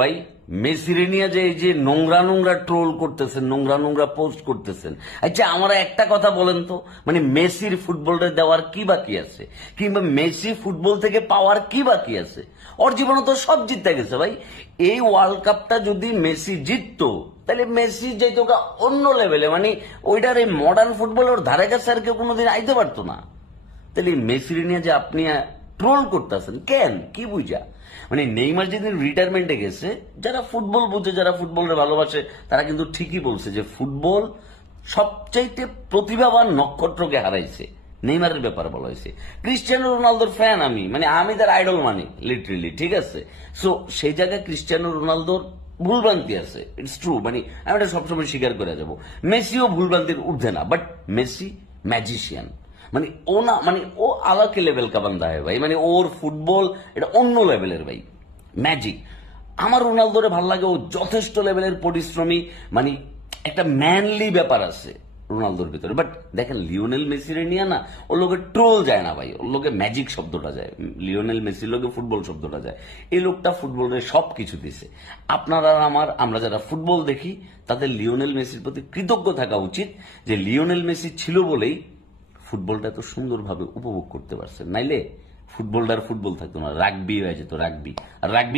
ভাই মেসিরে নিয়ে যে এই যে নোংরা নোংরা ট্রোল করতেছেন, নোংরা নোংরা পোস্ট করতেছেন, আচ্ছা আমার একটা কথা বলেন তো, মানে মেসির ফুটবলটা দেওয়ার কি বাকি আছে, কিংবা মেসি ফুটবল থেকে পাওয়ার কি বাকি আছে? ওর জীবনে তো সব জিততে গেছে ভাই। এই ওয়ার্ল্ড কাপটা যদি মেসি জিততো তাহলে মেসি যেত অন্য লেভেলে, মানে ওইটার এই মডার্ন ফুটবলের ধারে কাছে আর কেউ কোনোদিন আইতে পারতো না। তাহলে মেসির নিয়ে যে আপনি ট্রোল করতেছেন কেন, কি বুঝা? মানে নেইমার যেদিন রিটায়ারমেন্টে গেছে, যারা ফুটবল বুঝে, যারা ফুটবলের ভালোবাসে, তারা কিন্তু ঠিকই বলছে যে ফুটবল সবচাইতে প্রতিভাবান নক্ষত্রকে হারাইছে। নেইমারের ব্যাপারে বলা হয়েছে। ক্রিস্টিয়ানো রোনালদোর ফ্যান আমি, মানে আমি তার আইডল মানি লিটারেলি, ঠিক আছে? সো সেই জায়গায় ক্রিস্টিয়ানো রোনালদোর ভুলভ্রান্তি আছে, ইটস ট্রু, মানে আমি এটা সবসময় স্বীকার করে যাব। মেসিও ভুলভ্রান্তির ঊর্ধ্বে না, বাট মেসি ম্যাজিশিয়ান। মানে ও না, মানে ও আলাকে লেভেল কা বান্দা হয় ভাই, মানে ওর ফুটবল এটা অন্য লেভেলের ভাই, ম্যাজিক। আমার রোনালদোরে ভাল লাগে, ও যথেষ্ট লেভেলের পরিশ্রমী, মানে একটা ম্যানলি ব্যাপার আছে রোনালদোর ভিতরে। বাট দেখেন লিওনেল মেসিরে নিয়ে না ওর লোকে ট্রোল যায় না ভাই, ওর লোকে ম্যাজিক শব্দটা যায়, লিওনেল মেসির লোকে ফুটবল শব্দটা যায়। এই লোকটা ফুটবলের সব কিছু দিছে। আপনারা আমরা যারা ফুটবল দেখি তাদের লিওনেল মেসির প্রতি কৃতজ্ঞ থাকা উচিত, যে লিওনেল মেসি ছিল বলেই ফুটবলটা এত সুন্দরভাবে উপভোগ করতে পারছেন, নাইলে ফুটবলটার ফুটবল থাকতো না, রাগবি হয়ে যেত, রাগবি। আর রাগবি